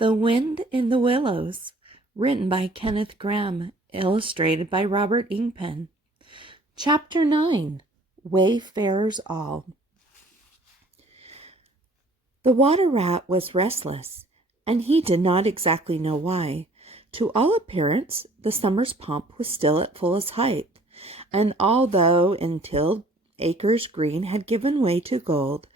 The Wind in the Willows, written by Kenneth Grahame, illustrated by Robert Ingpen. Chapter 9, Wayfarers All. The water rat was restless, and he did not exactly know why. To all appearance, the summer's pomp was still at fullest height, and although until acres green had given way to gold,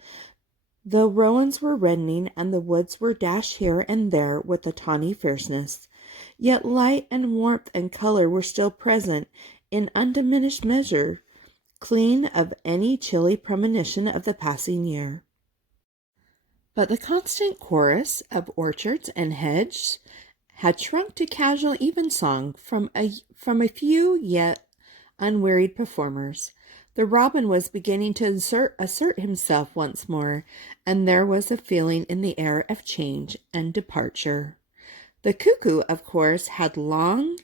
the rowans were reddening and the woods were dashed here and there with a tawny fierceness, yet light and warmth and color were still present in undiminished measure, clean of any chilly premonition of the passing year. But the constant chorus of orchards and hedges had shrunk to casual evensong from a few yet unwearied performers. The robin was beginning to assert himself once more, and there was a feeling in the air of change and departure. The cuckoo, of course, had long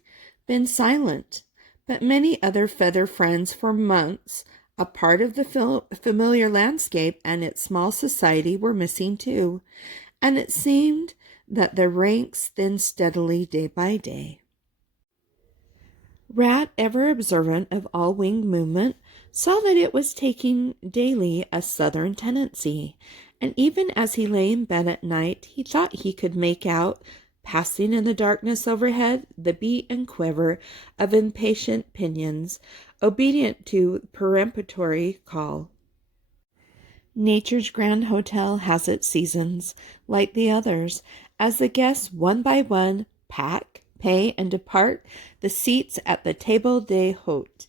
been silent, but many other feather friends for months, a part of the familiar landscape and its small society, were missing too, and it seemed that the ranks thinned steadily day by day. Rat, ever observant of all winged movement, saw that it was taking daily a southern tendency, and even as he lay in bed at night, he thought he could make out, passing in the darkness overhead, the beat and quiver of impatient pinions, obedient to peremptory call. Nature's grand hotel has its seasons, like the others, as the guests one by one pack, pay, and depart. The seats at the table d'hôte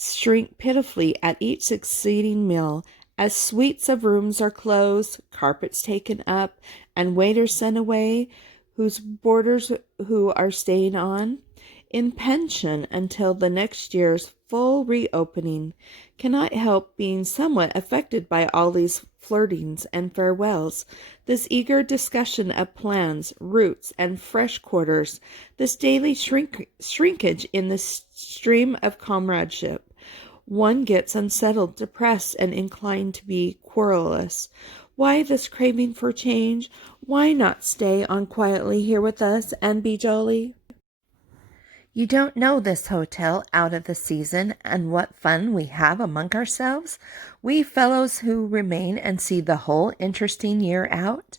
shrink pitifully at each succeeding meal, as suites of rooms are closed, carpets taken up, and waiters sent away, whose boarders who are staying on in pension until the next year's full reopening cannot help being somewhat affected by all these flirtings and farewells, this eager discussion of plans, routes, and fresh quarters, this daily shrinkage in the stream of comradeship. One gets unsettled, depressed, and inclined to be querulous. Why this craving for change? Why not stay on quietly here with us and be jolly? You don't know this hotel out of the season, and what fun we have among ourselves, we fellows who remain and see the whole interesting year out.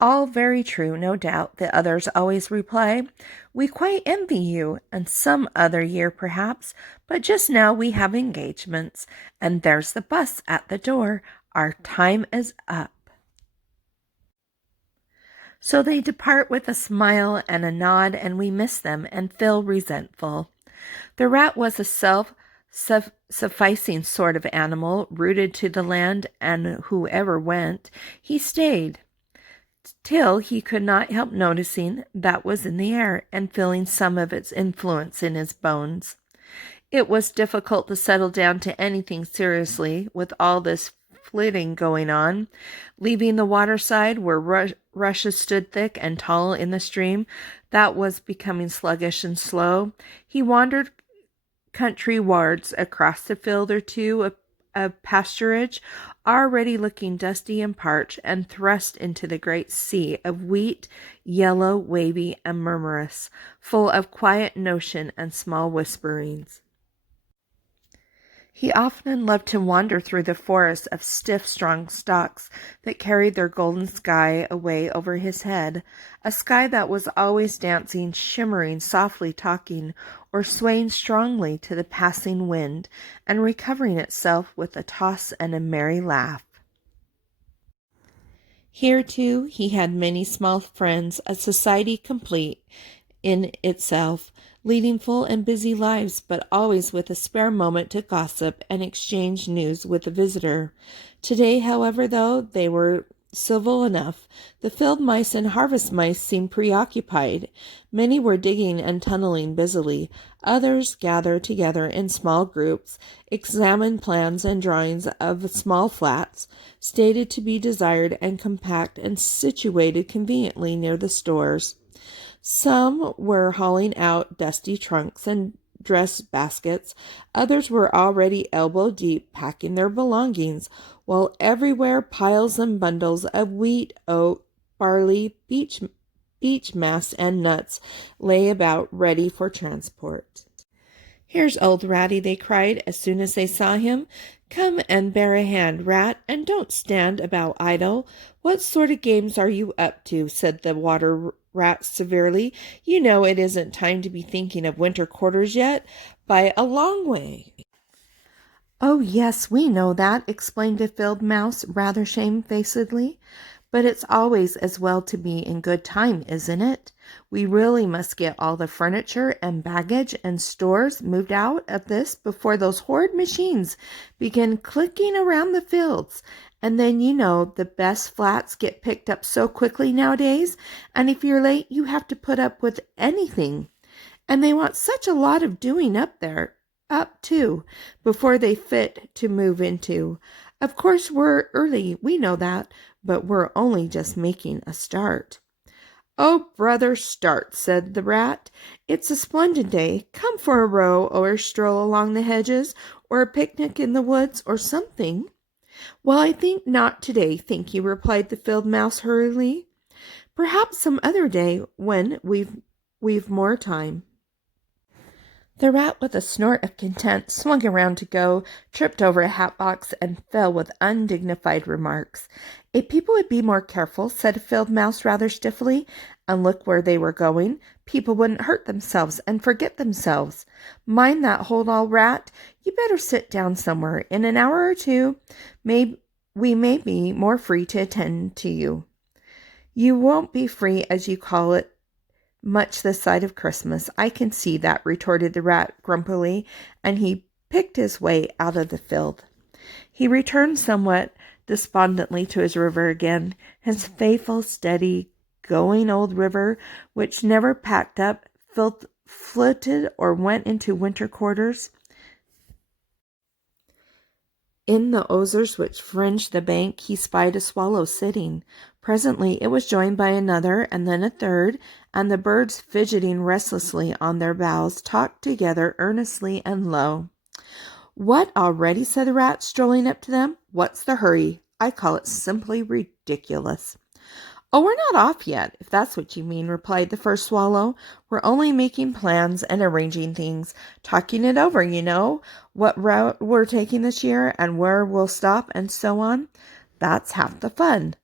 All very true, no doubt, the others always reply. We quite envy you, and some other year perhaps, but just now we have engagements, and there's the bus at the door. Our time is up. So they depart with a smile and a nod, and we miss them and feel resentful. The rat was a self-sufficing sort of animal, rooted to the land, and whoever went, he stayed, till he could not help noticing that was in the air, and feeling some of its influence in his bones. It was difficult to settle down to anything seriously with all this flitting going on. Leaving the waterside, where rushes stood thick and tall in the stream that was becoming sluggish and slow, he wandered countrywards across the field or two of pasturage, already looking dusty and parched, and thrust into the great sea of wheat, yellow, wavy, and murmurous, full of quiet notion and small whisperings. He often loved to wander through the forest of stiff, strong stalks that carried their golden sky away over his head, a sky that was always dancing, shimmering, softly talking, or swaying strongly to the passing wind, and recovering itself with a toss and a merry laugh. Here, too, he had many small friends, a society complete in itself, leading full and busy lives, but always with a spare moment to gossip and exchange news with the visitor. Today, however, though they were civil enough, the field mice and harvest mice seemed preoccupied. Many were digging and tunneling busily. Others gathered together in small groups, examined plans and drawings of small flats, stated to be desired and compact and situated conveniently near the stores. Some were hauling out dusty trunks and dress baskets. Others were already elbow deep packing their belongings, while everywhere piles and bundles of wheat, oat, barley, beech Each mass and nuts lay about ready for transport. "Here's old Ratty," they cried as soon as they saw him. "Come and bear a hand, Rat, and don't stand about idle." "What sort of games are you up to?" said the water rat severely. "You know it isn't time to be thinking of winter quarters yet, by a long way." "Oh, yes, we know that," explained a field mouse rather shamefacedly. "But it's always as well to be in good time, isn't it? We really must get all the furniture and baggage and stores moved out of this before those horrid machines begin clicking around the fields. And then, you know, the best flats get picked up so quickly nowadays, and if you're late, you have to put up with anything. And they want such a lot of doing up too, before they fit to move into. Of course, we're early, we know that, but we're only just making a start." "Oh, brother, start," said the rat. "It's a splendid day. Come for a row or a stroll along the hedges, or a picnic in the woods, or something." "Well, I think not today, thank you," replied the field mouse hurriedly. "Perhaps some other day when we've more time." The rat, with a snort of content, swung around to go, tripped over a hat box, and fell with undignified remarks. "If people would be more careful," said a field mouse rather stiffly, "and look where they were going, people wouldn't hurt themselves and forget themselves. Mind that hold all, Rat. You better sit down somewhere. In an hour or two, we may be more free to attend to you." "You won't be free, as you call it, much this side of Christmas. I can see that," retorted the rat grumpily, and he picked his way out of the field. He returned somewhat despondently to his river again, his faithful, steady going old river, which never packed up, floated, or went into winter quarters. In the osiers which fringed the bank he spied a swallow sitting. Presently it was joined by another, and then a third, and the birds, fidgeting restlessly on their boughs, talked together earnestly and low. "What, already?" said the rat, strolling up to them. "What's the hurry? I call it simply ridiculous." "Oh, we're not off yet, if that's what you mean," replied the first swallow. "We're only making plans and arranging things, talking it over, you know, what route we're taking this year and where we'll stop and so on. That's half the fun."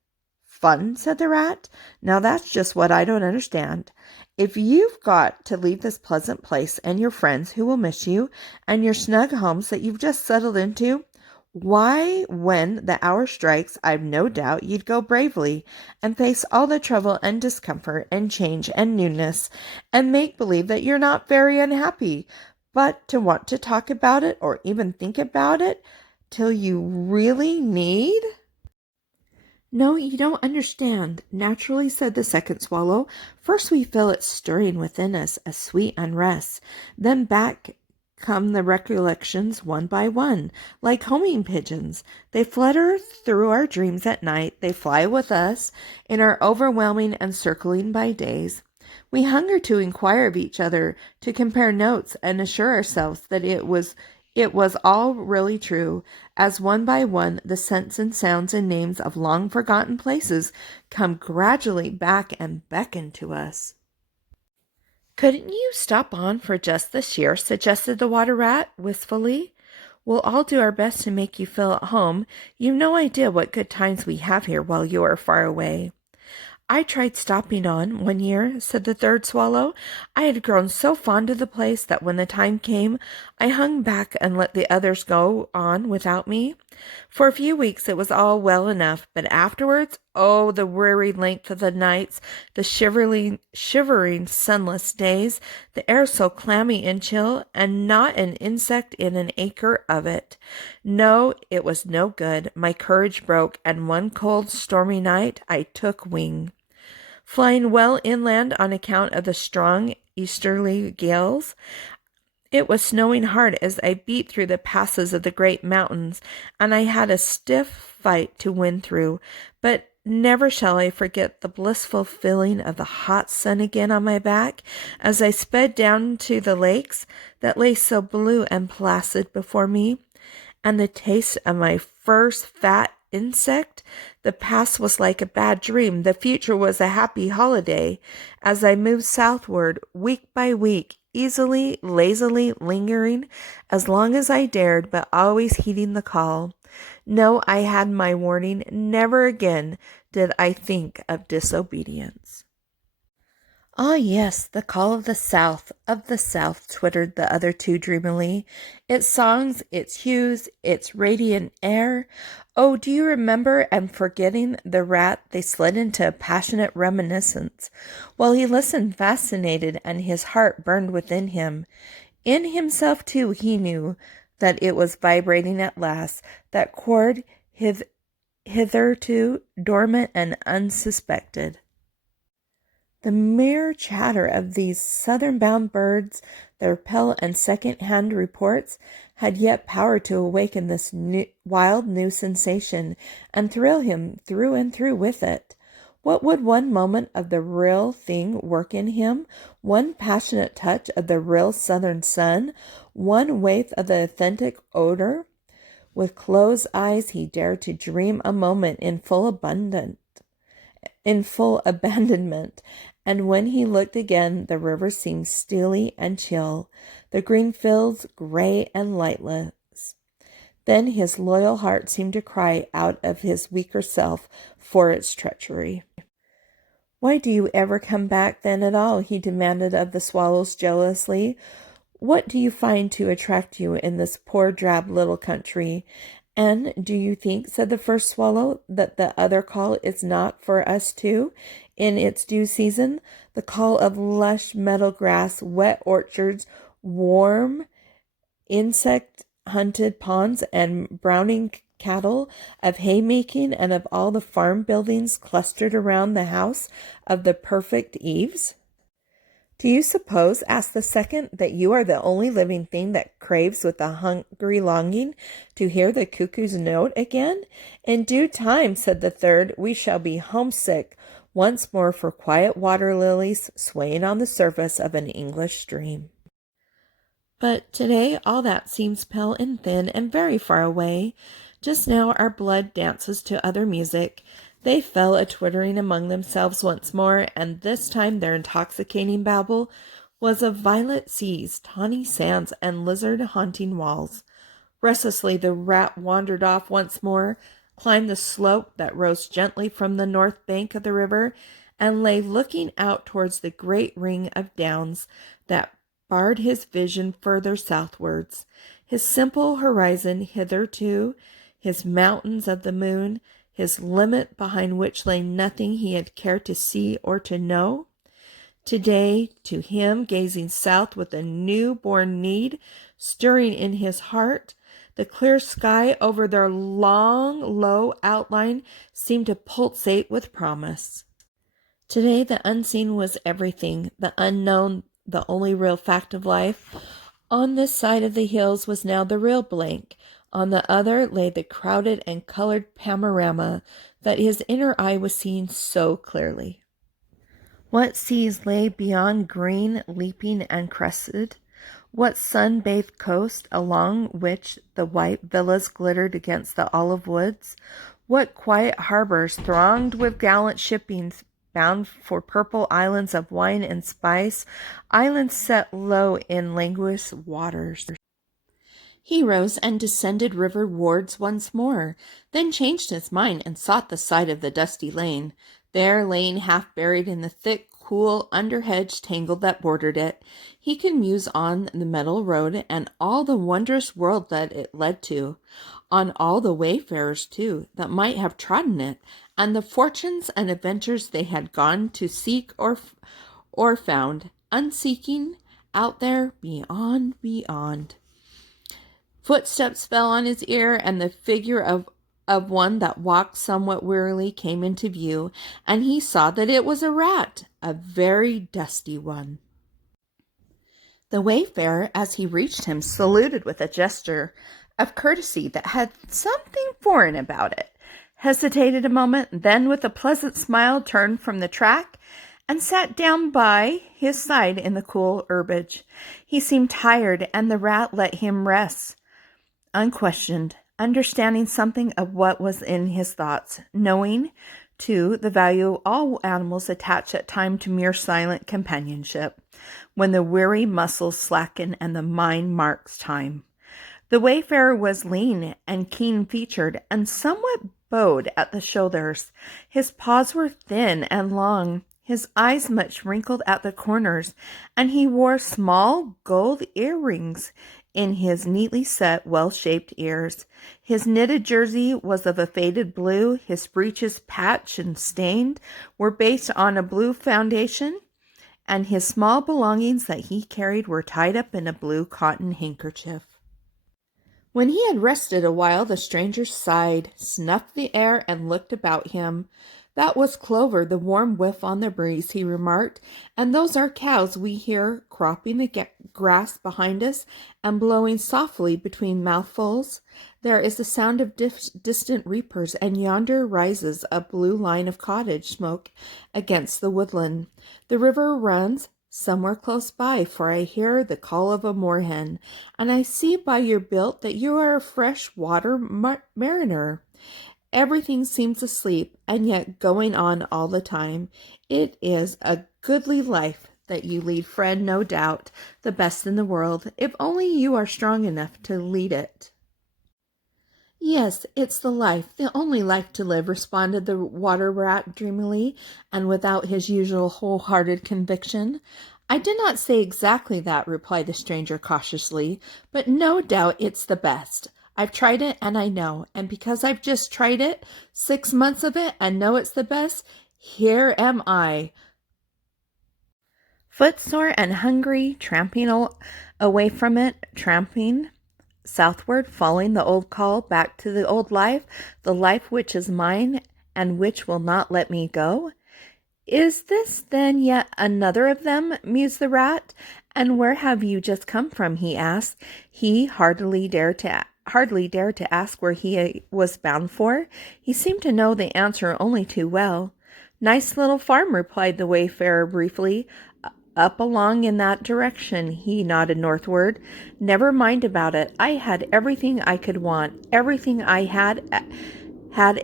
"Fun?" said the rat. "Now that's just what I don't understand. If you've got to leave this pleasant place and your friends who will miss you and your snug homes that you've just settled into, why, when the hour strikes, I've no doubt you'd go bravely and face all the trouble and discomfort and change and newness and make believe that you're not very unhappy, but to want to talk about it or even think about it till you really need—" "No, you don't understand. Naturally," said the second swallow. "First we feel it stirring within us, a sweet unrest. Then back come the recollections one by one, like homing pigeons. They flutter through our dreams at night. They fly with us in our overwhelming and circling by days. We hunger to inquire of each other, to compare notes, and assure ourselves that it was all really true, as one by one the scents and sounds and names of long-forgotten places come gradually back and beckon to us." "Couldn't you stop on for just this year?" suggested the water rat wistfully. "We'll all do our best to make you feel at home. You've no idea what good times we have here while you are far away." "I tried stopping on one year," said the third swallow. "I had grown so fond of the place that when the time came, I hung back and let the others go on without me. For a few weeks it was all well enough, but afterwards, oh, the weary length of the nights, the shivering sunless days, the air so clammy and chill, and not an insect in an acre of it. No, it was no good. My courage broke, and one cold, stormy night I took wing, flying well inland on account of the strong easterly gales. It was snowing hard as I beat through the passes of the great mountains, and I had a stiff fight to win through, but never shall I forget the blissful feeling of the hot sun again on my back as I sped down to the lakes that lay so blue and placid before me, and the taste of my first fat insect. The past was like a bad dream. The future was a happy holiday. As I moved southward, week by week, easily, lazily lingering as long as I dared, but always heeding the call. No, I had my warning. Never again did I think of disobedience. Ah, yes, the call of the South, twittered the other two dreamily. Its songs, its hues, its radiant air. Oh, do you remember? And forgetting the rat, they slid into a passionate reminiscence, while he listened fascinated and his heart burned within him. In himself, too, he knew that it was vibrating at last, that chord hitherto dormant and unsuspected. The mere chatter of these southern-bound birds, their pell and second-hand reports, had yet power to awaken this wild new sensation and thrill him through and through with it. What would one moment of the real thing work in him? One passionate touch of the real southern sun? One waft of the authentic odor? With closed eyes he dared to dream a moment in full abandonment, and when he looked again, the river seemed steely and chill, the green fields gray and lightless. Then his loyal heart seemed to cry out of his weaker self for its treachery. "Why do you ever come back then at all?" he demanded of the swallows jealously. "What do you find to attract you in this poor drab little country? And do you think," said the first swallow, "that the other call is not for us too, in its due season? The call of lush meadow grass, wet orchards, warm insect-hunted ponds, and browning cattle, of haymaking, and of all the farm buildings clustered around the house of the perfect Eves?" "Do you suppose," asked the second, "that you are the only living thing that craves with a hungry longing to hear the cuckoo's note again?" "In due time," said the third, "we shall be homesick once more for quiet water lilies swaying on the surface of an English stream." But today all that seems pale and thin and very far away. Just now our blood dances to other music. They fell a-twittering among themselves once more, and this time their intoxicating babble was of violet seas, tawny sands, and lizard-haunting walls. Restlessly the rat wandered off once more, climbed the slope that rose gently from the north bank of the river, and lay looking out towards the great ring of downs that barred his vision further southwards. His simple horizon hitherto, his mountains of the moon, his limit behind which lay nothing he had cared to see or to know. Today, to him, gazing south with a new-born need stirring in his heart, the clear sky over their long, low outline seemed to pulsate with promise. Today the unseen was everything, the unknown the only real fact of life. On this side of the hills was now the real blank. On the other lay the crowded and colored panorama that his inner eye was seeing so clearly. What seas lay beyond, green, leaping, and crested? What sun-bathed coast, along which the white villas glittered against the olive woods? What quiet harbors, thronged with gallant shippings, bound for purple islands of wine and spice, islands set low in languorous waters? He rose and descended river wards once more, then changed his mind and sought the side of the dusty lane. There, laying half buried in the thick, cool underhedge tangle that bordered it, he could muse on the metal road and all the wondrous world that it led to, on all the wayfarers, too, that might have trodden it, and the fortunes and adventures they had gone to seek or found, unseeking, out there beyond. Footsteps fell on his ear, and the figure of one that walked somewhat wearily came into view, and he saw that it was a rat, a very dusty one. The wayfarer, as he reached him, saluted with a gesture of courtesy that had something foreign about it, hesitated a moment, then with a pleasant smile turned from the track and sat down by his side in the cool herbage. He seemed tired, and the rat let him rest, unquestioned, understanding something of what was in his thoughts, knowing, too, the value all animals attach at time to mere silent companionship, when the weary muscles slacken and the mind marks time. The wayfarer was lean and keen-featured and somewhat bowed at the shoulders. His paws were thin and long, his eyes much wrinkled at the corners, and he wore small gold earrings in his neatly set, well-shaped ears. His knitted jersey was of a faded blue. His breeches, patched and stained, were based on a blue foundation, and his small belongings that he carried were tied up in a blue cotton handkerchief. When he had rested a while, the stranger sighed, snuffed the air, and looked about him. "That was clover, the warm whiff on the breeze," he remarked, "and those are cows we hear cropping the grass behind us and blowing softly between mouthfuls. There is the sound of distant reapers, and yonder rises a blue line of cottage smoke against the woodland. The river runs somewhere close by, for I hear the call of a moorhen, and I see by your build that you are a fresh-water mariner. Everything seems asleep, and yet going on all the time. It is a goodly life that you lead, friend, no doubt, the best in the world, if only you are strong enough to lead it." "Yes, it's the life, the only life to live," responded the water rat dreamily and without his usual wholehearted conviction. "I did not say exactly that," replied the stranger cautiously, "but no doubt it's the best. I've tried it and I know, and because I've just tried it, 6 months of it, and know it's the best, here am I, footsore and hungry, tramping away from it, tramping southward, following the old call back to the old life, the life which is mine and which will not let me go." "Is this then yet another of them?" mused the rat. "And where have you just come from?" he asked. He hardly dared to ask where he was bound for. He seemed to know the answer only too well. "Nice little farm," replied the wayfarer briefly. "Up along in that direction," he nodded northward. "Never mind about it. I had everything I could want, everything I had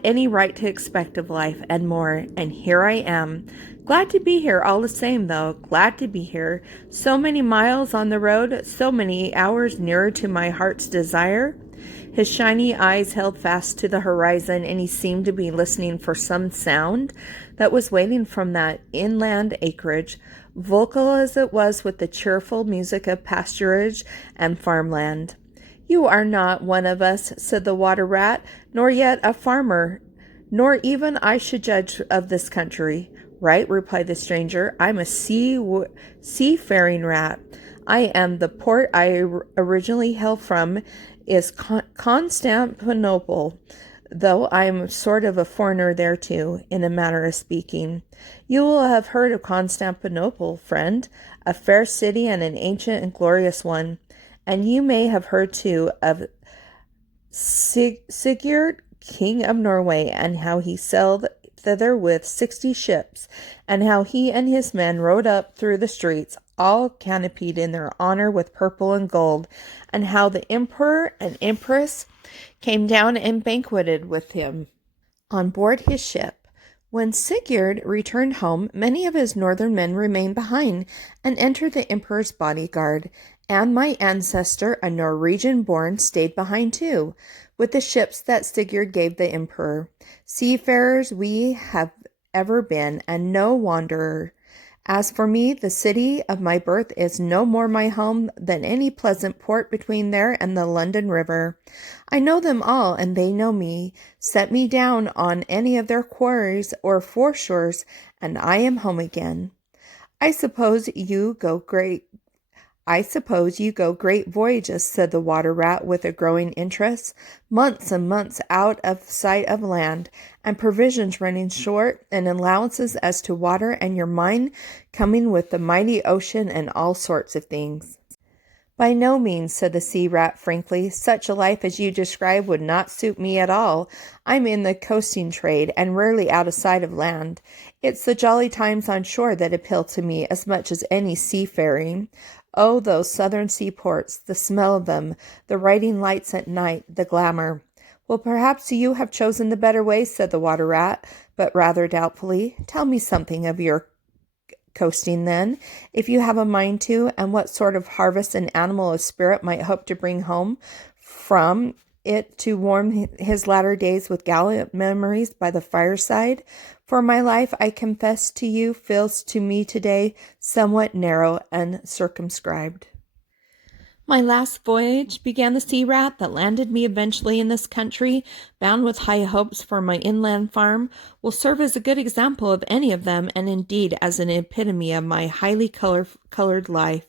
any right to expect of life, and more, and here I am. Glad to be here all the same, though. Glad to be here. So many miles on the road, so many hours nearer to my heart's desire." His shiny eyes held fast to the horizon, and he seemed to be listening for some sound that was waiting from that inland acreage, vocal as it was with the cheerful music of pasturage and farmland. "You are not one of us," said the water rat, "nor yet a farmer, nor even I should judge of this country." "Right," replied the stranger. "I'm a seafaring rat. I am the port I originally hail from is Constantinople, though I'm sort of a foreigner there too, in a manner of speaking. You will have heard of Constantinople, friend, a fair city and an ancient and glorious one. And you may have heard too of Sigurd, king of Norway, and how he sailed thither with 60 ships, and how he and his men rode up through the streets, all canopied in their honor with purple and gold, and how the emperor and empress came down and banqueted with him on board his ship. When Sigurd returned home, many of his northern men remained behind and entered the emperor's bodyguard, and my ancestor, a Norwegian-born, stayed behind too, with the ships that Sigurd gave the emperor. Seafarers we have ever been, and no wanderer. As for me, the city of my birth is no more my home than any pleasant port between there and the London River. I know them all, and they know me. Set me down on any of their quarries or foreshores, and I am home again." I suppose you go great voyages," said the water rat with a growing interest. "Months and months out of sight of land, and provisions running short, and allowances as to water, and your mind coming with the mighty ocean, and all sorts of things." "By no means," said the sea rat frankly. "Such a life as you describe would not suit me at all. I'm in the coasting trade, and rarely out of sight of land. It's the jolly times on shore that appeal to me as much as any seafaring. Oh, those southern seaports, the smell of them, the riding lights at night, the glamour. Well, perhaps you have chosen the better way, said the water rat, but rather doubtfully. Tell me something of your coasting then, if you have a mind to, and what sort of harvest an animal of spirit might hope to bring home from it to warm his latter days with gallant memories by the fireside. For my life, I confess to you, feels to me today somewhat narrow and circumscribed. My last voyage, began the sea rat, that landed me eventually in this country, bound with high hopes for my inland farm, will serve as a good example of any of them, and indeed as an epitome of my highly colored life.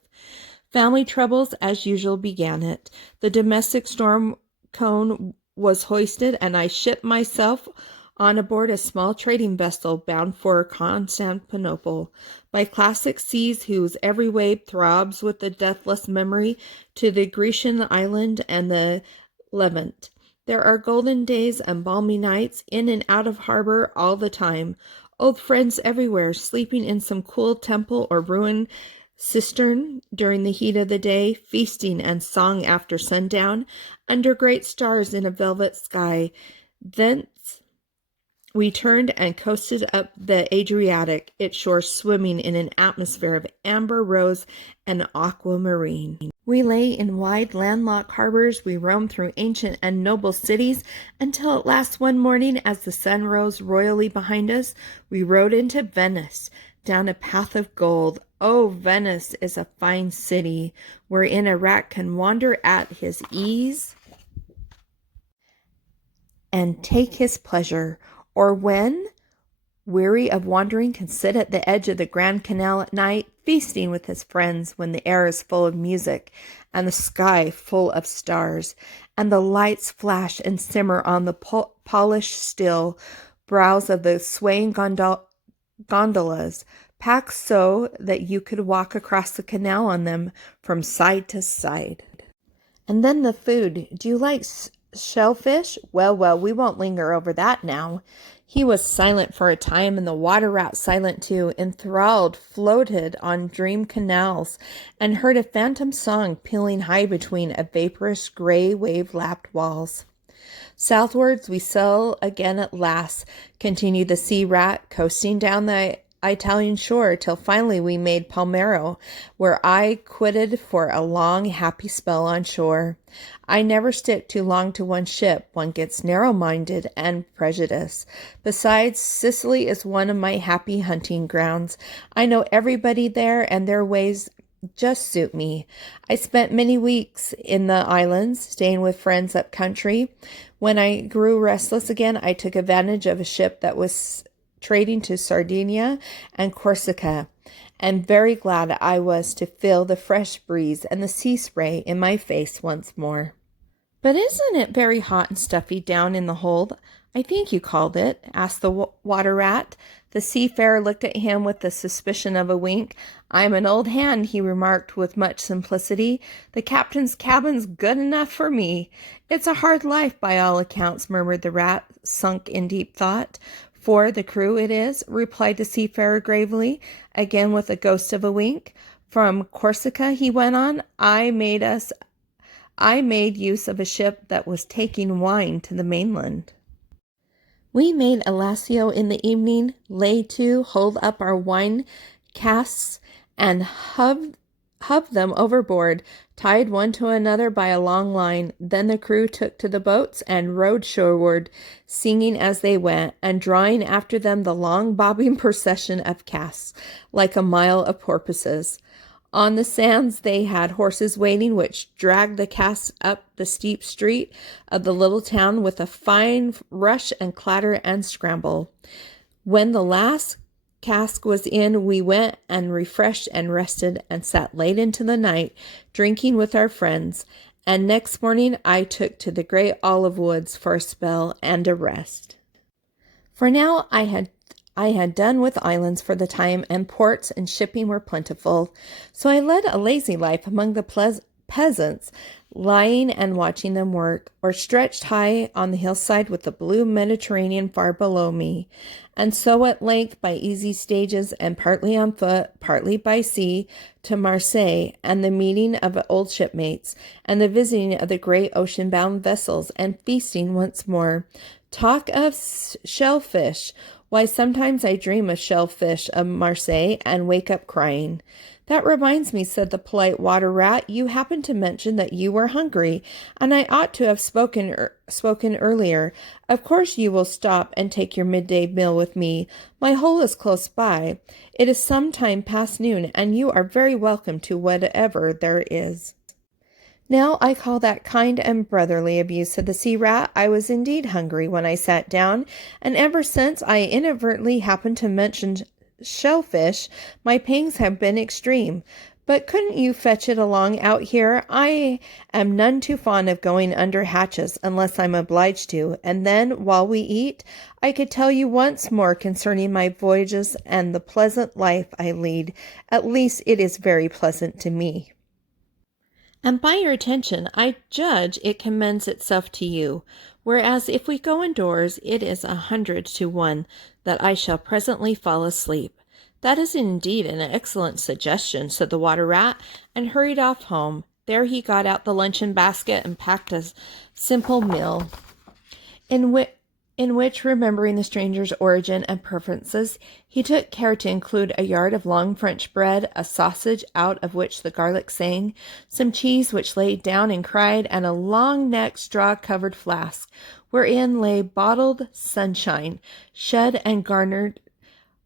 Family troubles, as usual, began it. The domestic storm cone was hoisted, and I shipped myself on aboard a small trading vessel bound for Constantinople, by classic seas whose every wave throbs with the deathless memory to the Grecian island and the Levant. There are golden days and balmy nights in and out of harbor all the time. Old friends everywhere, sleeping in some cool temple or ruined cistern during the heat of the day, feasting and song after sundown, under great stars in a velvet sky. Thence we turned and coasted up the Adriatic, its shore swimming in an atmosphere of amber, rose, and aquamarine. We lay in wide landlocked harbors, we roamed through ancient and noble cities, until at last one morning, as the sun rose royally behind us, we rode into Venice, down a path of gold. Oh, Venice is a fine city, wherein a rat can wander at his ease and take his pleasure, or when, weary of wandering, can sit at the edge of the Grand Canal at night, feasting with his friends when the air is full of music, and the sky full of stars, and the lights flash and simmer on the polished still brows of the swaying gondolas, packed so that you could walk across the canal on them from side to side. And then the food. Do you like shellfish? Well, we won't linger over that now. He was silent for a time, and the water rat silent too, enthralled, floated on dream canals, and heard a phantom song pealing high between a vaporous gray wave-lapped walls. Southwards we sail again at last, continued the sea rat, coasting down the Italian shore till finally we made Palmero, where I quitted for a long, happy spell on shore. I never stick too long to one ship. One gets narrow-minded and prejudiced. Besides, Sicily is one of my happy hunting grounds. I know everybody there, and their ways just suit me. I spent many weeks in the islands, staying with friends up country. When I grew restless again, I took advantage of a ship that was trading to Sardinia and Corsica, and very glad I was to feel the fresh breeze and the sea spray in my face once more. But isn't it very hot and stuffy down in the hold, I think you called it? Asked the water rat. The seafarer looked at him with the suspicion of a wink. I'm an old hand, he remarked with much simplicity. The captain's cabin's good enough for me. It's a hard life by all accounts, murmured the rat, sunk in deep thought. For the crew it is, replied the seafarer gravely, again with a ghost of a wink. From Corsica, he went on, I made use of a ship that was taking wine to the mainland. We made a lasso in the evening, lay to, hold up our wine casks, and hove them overboard, tied one to another by a long line. Then the crew took to the boats and rowed shoreward, singing as they went, and drawing after them the long bobbing procession of casks, like a mile of porpoises. On the sands they had horses waiting, which dragged the casks up the steep street of the little town with a fine rush and clatter and scramble. When the last cask was in, we went and refreshed and rested and sat late into the night, drinking with our friends. And next morning I took to the great olive woods for a spell and a rest. For now I had done with islands for the time, and ports and shipping were plentiful, so I led a lazy life among the peasants lying and watching them work, or stretched high on the hillside with the blue Mediterranean far below me. And so at length, by easy stages, and partly on foot, partly by sea, to Marseille, and the meeting of old shipmates, and the visiting of the great ocean-bound vessels, and feasting once more. Talk of shellfish! Why, sometimes I dream of shellfish of Marseille and wake up crying. That reminds me, said the polite water rat, you happened to mention that you were hungry, and I ought to have spoken earlier. Of course you will stop and take your midday meal with me. My hole is close by. It is some time past noon, and you are very welcome to whatever there is. Now I call that kind and brotherly of you, said the sea rat. I was indeed hungry when I sat down, and ever since I inadvertently happened to mention shellfish, my pangs have been extreme. But couldn't you fetch it along out here? I am none too fond of going under hatches unless I'm obliged to, and then, while we eat, I could tell you once more concerning my voyages and the pleasant life I lead. At least it is very pleasant to me. And by your attention, I judge it commends itself to you, whereas if we go indoors, it is 100 to 1 that I shall presently fall asleep. That is indeed an excellent suggestion, said the water rat, and hurried off home. There he got out the luncheon basket and packed a simple meal, in which, remembering the stranger's origin and preferences, he took care to include a yard of long French bread, a sausage out of which the garlic sang, some cheese which lay down and cried, and a long-necked straw-covered flask, wherein lay bottled sunshine, shed and garnered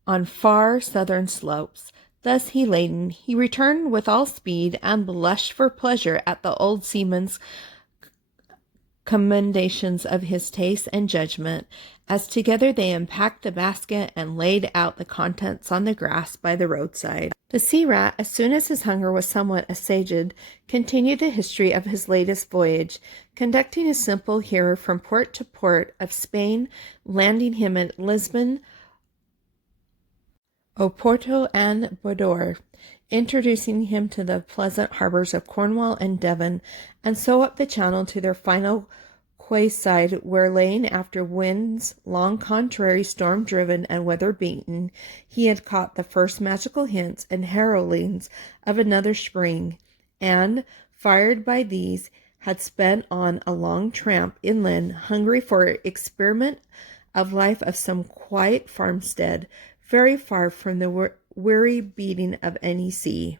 on far southern slopes. Thus he laden, he returned with all speed, and blushed for pleasure at the old seaman's commendations of his taste and judgment, as together they unpacked the basket and laid out the contents on the grass by the roadside. The sea rat, as soon as his hunger was somewhat assuaged, continued the history of his latest voyage, conducting his simple hearer from port to port of Spain, landing him at Lisbon, Oporto, and Bodor, introducing him to the pleasant harbors of Cornwall and Devon, and so up the channel to their final quayside, where, laying after winds long contrary, storm-driven, and weather-beaten, he had caught the first magical hints and heraldings of another spring, and, fired by these, had sped on a long tramp inland, hungry for experiment of life of some quiet farmstead, very far from the weary beating of any sea.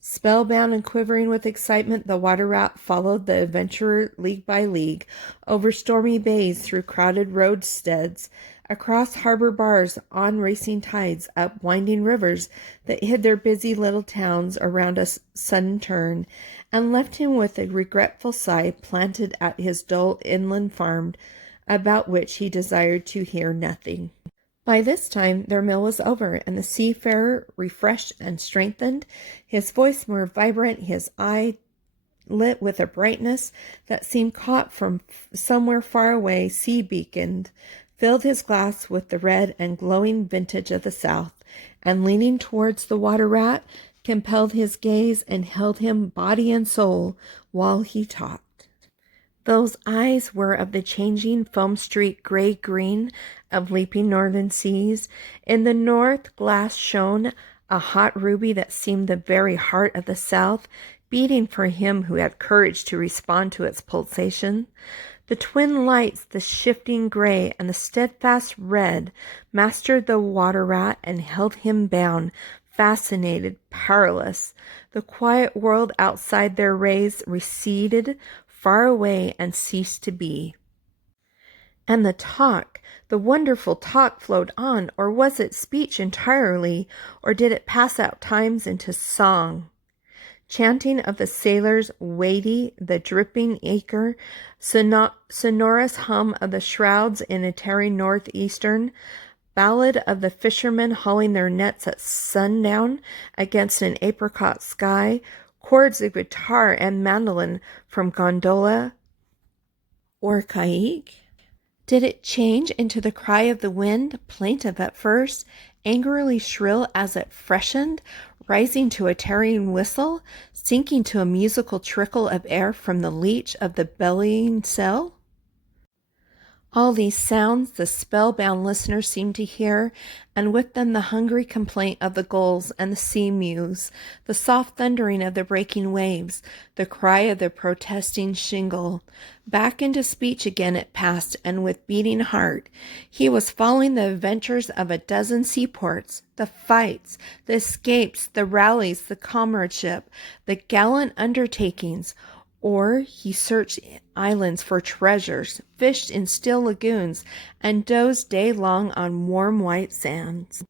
Spellbound and quivering with excitement, the water rat followed the adventurer league by league, over stormy bays, through crowded roadsteads, across harbor bars, on racing tides, up winding rivers that hid their busy little towns around a sudden turn, and left him with a regretful sigh, planted at his dull inland farm, about which he desired to hear nothing. By this time their meal was over, and the seafarer, refreshed and strengthened, his voice more vibrant, his eye lit with a brightness that seemed caught from somewhere far away, sea-beaconed, filled his glass with the red and glowing vintage of the south, and leaning towards the water rat, compelled his gaze and held him body and soul while he talked. Those eyes were of the changing foam-streaked gray-green of leaping northern seas. In the north glass shone a hot ruby that seemed the very heart of the south, beating for him who had courage to respond to its pulsation. The twin lights, the shifting gray and the steadfast red, mastered the water rat and held him bound, fascinated, powerless. The quiet world outside their rays receded far away and ceased to be. And the talk, the wonderful talk flowed on, or was it speech entirely, or did it pass at times into song? Chanting of the sailors, weighty, the dripping acre, sonorous hum of the shrouds in a tearing northeastern, ballad of the fishermen hauling their nets at sundown against an apricot sky, chords of guitar and mandolin from gondola or caique? Did it change into the cry of the wind, plaintive at first, angrily shrill as it freshened, rising to a tearing whistle, sinking to a musical trickle of air from the leach of the bellying cell? All these sounds the spellbound listener seemed to hear, and with them the hungry complaint of the gulls and the sea mews, the soft thundering of the breaking waves, the cry of the protesting shingle. Back into speech again it passed, and with beating heart he was following the adventures of a dozen seaports, the fights, the escapes, the rallies, the comradeship, the gallant undertakings. Or he searched islands for treasures, fished in still lagoons, and dozed day long on warm white sands.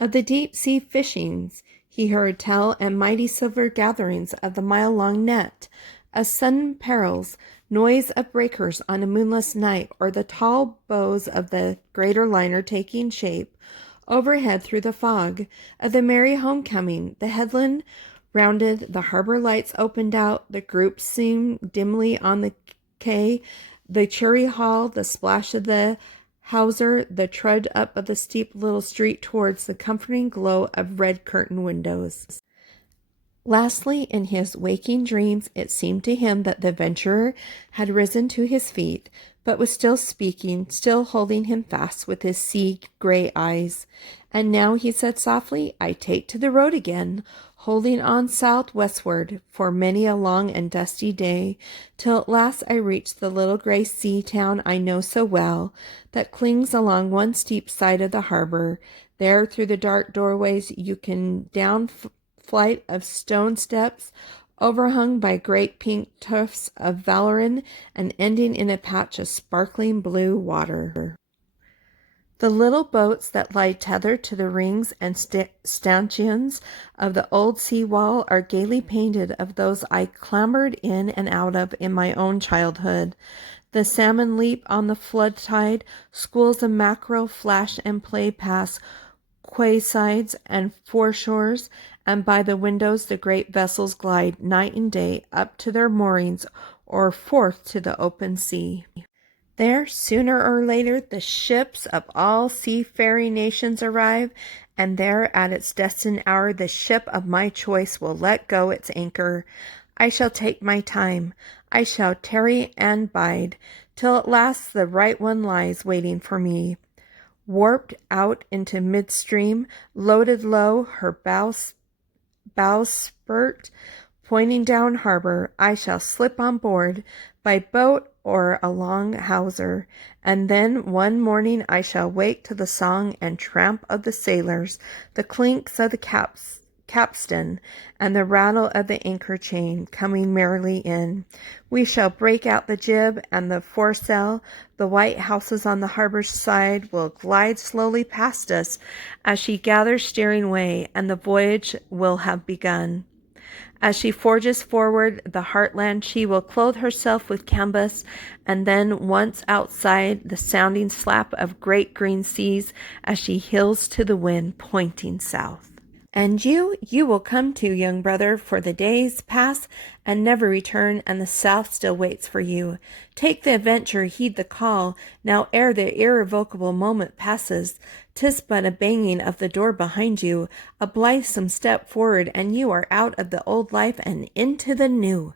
Of the deep-sea fishings he heard tell, and mighty silver gatherings of the mile-long net, of sudden perils, noise of breakers on a moonless night, or the tall bows of the greater liner taking shape overhead through the fog, of the merry homecoming, the headland rounded, the harbor lights opened out, the groups seemed dimly on the quay, the cheery hall, the splash of the hawser, the tread up of the steep little street towards the comforting glow of red curtained windows. Lastly, in his waking dreams, it seemed to him that the adventurer had risen to his feet, but was still speaking, still holding him fast with his sea-gray eyes. And now he said softly, "I take to the road again, holding on southwestward for many a long and dusty day, till at last I reach the little gray sea town I know so well, that clings along one steep side of the harbor. There, through the dark doorways, you can down flight of stone steps, overhung by great pink tufts of valerian and ending in a patch of sparkling blue water. The little boats that lie tethered to the rings and stanchions of the old sea wall are gaily painted of those I clambered in and out of in my own childhood. The salmon leap on the flood tide, schools of mackerel flash and play past quaysides and foreshores, and by the windows the great vessels glide night and day up to their moorings or forth to the open sea. There, sooner or later, the ships of all seafaring nations arrive, and there, at its destined hour, the ship of my choice will let go its anchor. I shall take my time. I shall tarry and bide, till at last the right one lies waiting for me. Warped out into midstream, loaded low, her bowsprit pointing down harbor, I shall slip on board, by boat or a long hawser, and then one morning I shall wake to the song and tramp of the sailors, the clinks of the capstan, and the rattle of the anchor chain coming merrily in. We shall break out the jib and the foresail. The white houses on the harbor side will glide slowly past us as she gathers steering way, and the voyage will have begun. As she forges forward the heartland, she will clothe herself with canvas, and then, once outside, the sounding slap of great green seas as she heels to the wind, pointing south. And you will come too, young brother, for the days pass and never return, and the south still waits for you. Take the adventure, heed the call, now ere the irrevocable moment passes. 'Tis but a banging of the door behind you, a blithesome step forward, and you are out of the old life and into the new.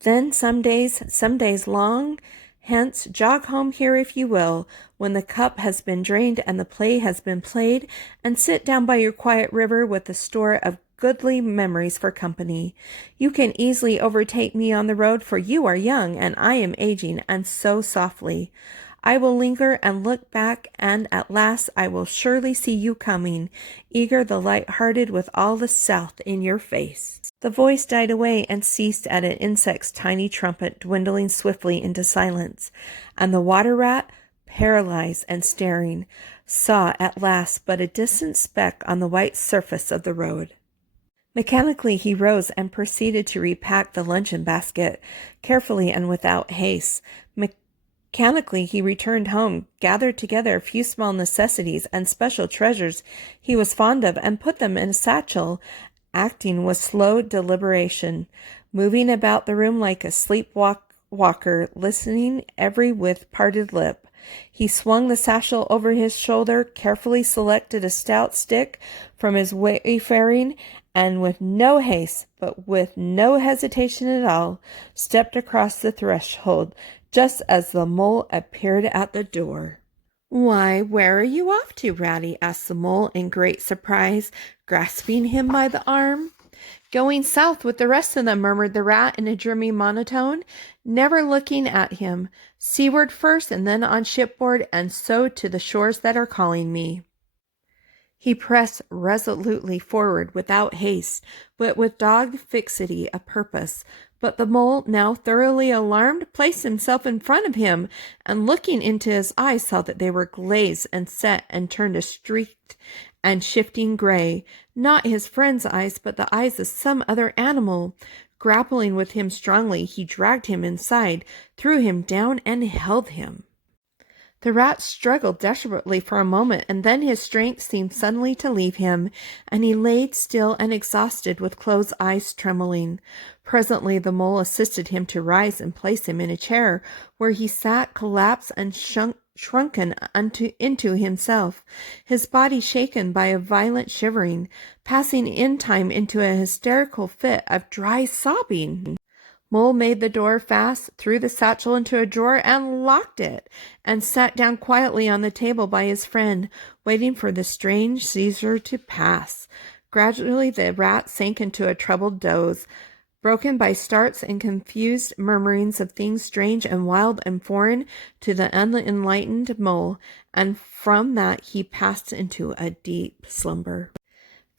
Then some days long hence, jog home here if you will, when the cup has been drained and the play has been played, and sit down by your quiet river with a store of goodly memories for company. You can easily overtake me on the road, for you are young, and I am aging, and so softly. I will linger and look back, and at last I will surely see you coming, eager the light-hearted with all the south in your face. The voice died away and ceased at an insect's tiny trumpet, dwindling swiftly into silence, and the water rat, paralyzed and staring, saw at last but a distant speck on the white surface of the road. Mechanically he rose and proceeded to repack the luncheon basket, carefully and without haste. Mechanically he returned home, gathered together a few small necessities and special treasures he was fond of, and put them in a satchel, acting with slow deliberation, moving about the room like a sleepwalker, listening every with parted lip. He swung the satchel over his shoulder, carefully selected a stout stick from his wayfaring, and with no haste, but with no hesitation at all, stepped across the threshold, just as the mole appeared at the door. "Why, where are you off to, Ratty?" asked the mole in great surprise, grasping him by the arm. "Going south with the rest of them," murmured the rat in a dreamy monotone, never looking at him. "Seaward first, and then on shipboard, and so to the shores that are calling me." He pressed resolutely forward without haste, but with dogged fixity of purpose. But the mole, now thoroughly alarmed, placed himself in front of him, and looking into his eyes saw that they were glazed and set and turned a streaked and shifting gray, not his friend's eyes, but the eyes of some other animal. Grappling with him strongly, he dragged him inside, threw him down, and held him. The rat struggled desperately for a moment, and then his strength seemed suddenly to leave him, and he lay still and exhausted, with closed eyes trembling. Presently the mole assisted him to rise and place him in a chair, where he sat collapsed and shrunken into himself, his body shaken by a violent shivering, passing in time into a hysterical fit of dry sobbing. Mole made the door fast, threw the satchel into a drawer, and locked it, and sat down quietly on the table by his friend, waiting for the strange seizure to pass. Gradually the rat sank into a troubled doze, broken by starts and confused murmurings of things strange and wild and foreign to the unenlightened mole, and from that he passed into a deep slumber.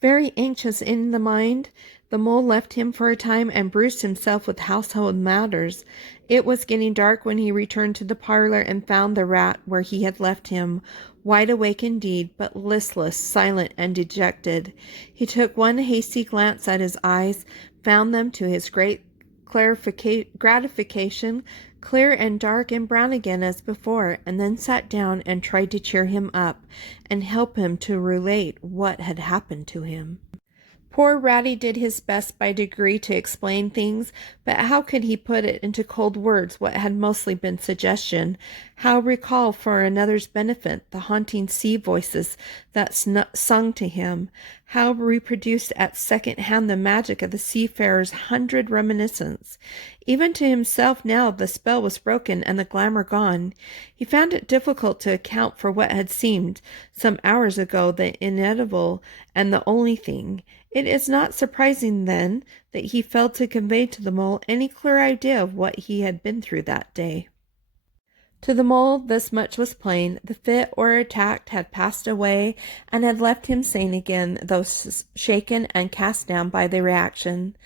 Very anxious in the mind, the mole left him for a time and bruised himself with household matters. It was getting dark when he returned to the parlor and found the rat where he had left him, wide awake indeed, but listless, silent, and dejected. He took one hasty glance at his eyes, found them to his great gratification clear and dark and brown again as before, and then sat down and tried to cheer him up and help him to relate what had happened to him. Poor Ratty did his best by degree to explain things, but how could he put it into cold words what had mostly been suggestion? How recall for another's benefit the haunting sea voices that sung to him? How reproduce at second hand the magic of the seafarer's 100 reminiscences? Even to himself now the spell was broken and the glamour gone. He found it difficult to account for what had seemed, some hours ago, the inevitable and the only thing. It is not surprising, then, that he failed to convey to the mole any clear idea of what he had been through that day. To the mole this much was plain. The fit or attack had passed away and had left him sane again, though shaken and cast down by the reaction.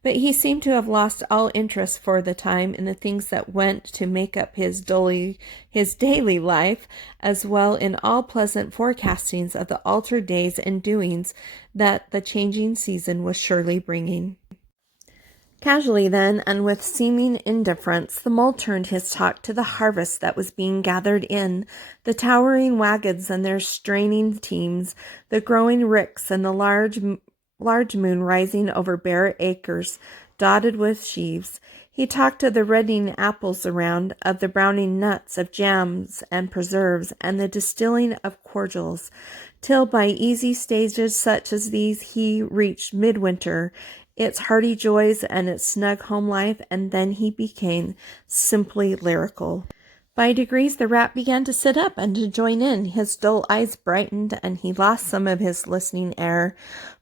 But he seemed to have lost all interest for the time in the things that went to make up his daily life, as well in all pleasant forecastings of the altered days and doings that the changing season was surely bringing. Casually then, and with seeming indifference, the mole turned his talk to the harvest that was being gathered in, the towering wagons and their straining teams, the growing ricks and the large moon rising over bare acres, dotted with sheaves. He talked of the reddening apples around, of the browning nuts, of jams and preserves, and the distilling of cordials, till by easy stages such as these he reached midwinter, its hearty joys and its snug home life, and then he became simply lyrical. By degrees the rat began to sit up and to join in. His dull eyes brightened, and he lost some of his listening air.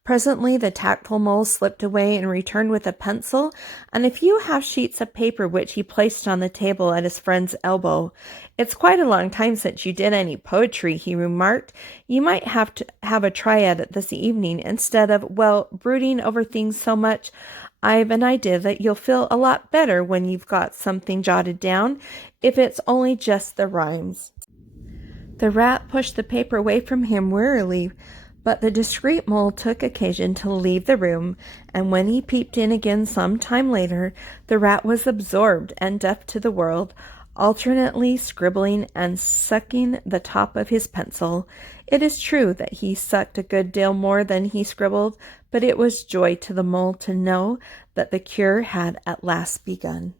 Presently the tactful mole slipped away and returned with a pencil and a few half-sheets of paper which he placed on the table at his friend's elbow. "It's quite a long time since you did any poetry," he remarked. "You might have to have a try at it this evening instead of, brooding over things so much. I've an idea that you'll feel a lot better when you've got something jotted down, if it's only just the rhymes." The rat pushed the paper away from him wearily, but the discreet mole took occasion to leave the room, and when he peeped in again some time later, the rat was absorbed and deaf to the world, alternately scribbling and sucking the top of his pencil. It is true that he sucked a good deal more than he scribbled, but it was joy to the mole to know that the cure had at last begun.